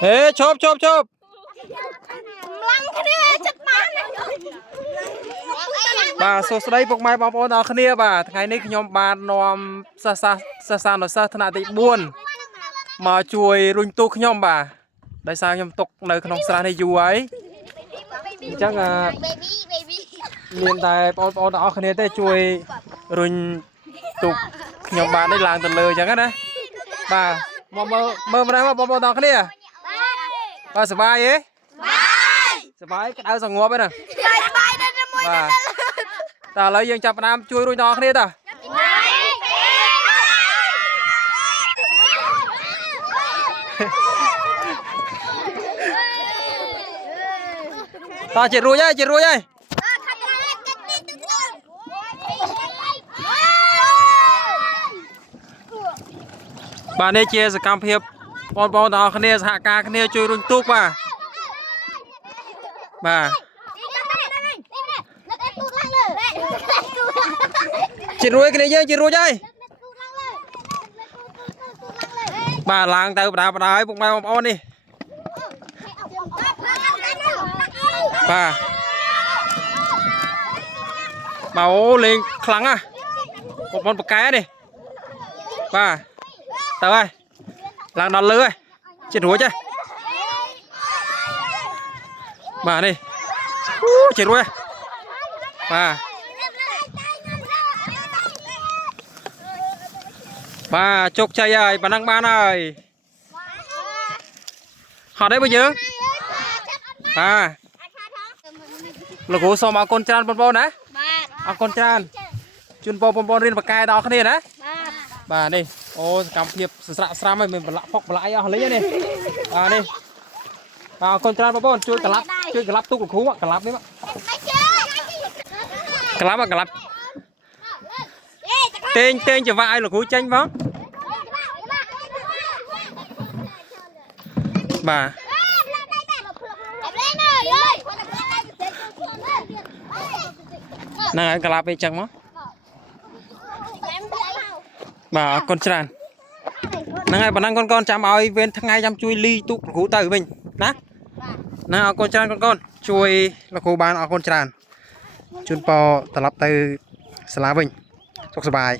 เฮ้ชบបាទសួស្តីពុកម៉ែបងប្អូនអរគ្នាបាទថ្ងៃនេះខ្ញុំបាននាំសិស្សនិស្សិតថ្នាក់ទី4មកជួយរុញទូខ្ញុំបាទដោយសារខ្ញុំຕົកនៅក្នុងស្រះនេះយូរហើយអញ្ចឹងមានតែបងប្អូនទាំងអស់គ្នាទេជួយរុញទូខ្ញុំបាទនេះឡើងទៅលើអញ្ចឹងណាបាទមកមើលម្ដងបងប្អូនទាំងអស់គ្នាបាទសប្បាយទេសប្បាយក្តៅសងប់ឯណាបាទតែឥឡូវយើងចាប់ផ្ដើមជួយរួចដល់គ្នាតើតើចិត្តរួចហើយបាទនេះជាសកម្មភាពបងប្អូនទាំងអស់គ្នាសហការគ្នាជួយរុញទូកបាទចិត្តរួចគ្នាយើងចិត្តរួចហើយបាទឡើងទៅបដាឲ្យពុកម៉ែបងប្អូននេះបាទអូលេងខ្លាំងណាស់បងប្អូនបកែនេះបាទទៅហើយឡើងដល់លើហើយចិត្តរួចហើយបាទនេះចិត្តរួចបាទជោគជ័យហើយប៉ណ្ណឹងបានហើយហត់ទេបងយើងបាទលោកគ្រូសូមអរគុណច្រើនបងប្អូនណាអរគុណច្រើនជូនបងប្អូនរៀនបកកែដល់គ្នាណាបាទនេះអូសកម្មភាពស្រាក់ស្រាំហើយមានប្រឡាក់ផុកប្រឡាក់អីអស់លេងនេះបាទនេះបាទអរគុណច្រើនបងប្អូនជួយកលាប់ទូកលោកគ្រូកលាប់នេះកលាប់តេងចង្វាក់ឲ្យលោកគ្រូចេញបងបាទហ្នឹងហើយកលាប់អីចឹងមកបាទអរគុណច្រើនហ្នឹងហើយប៉ុណ្ណឹងកូនចាំឲ្យវេនថ្ងៃចាំជួយលីទូកលោកគ្រូទៅវិញណាណាអរគុណច្រើនកូនជួយលោកគ្រូបានអរគុណច្រើនជូនពរត្រឡប់ទៅសាលាវិញសុខសប្បាយ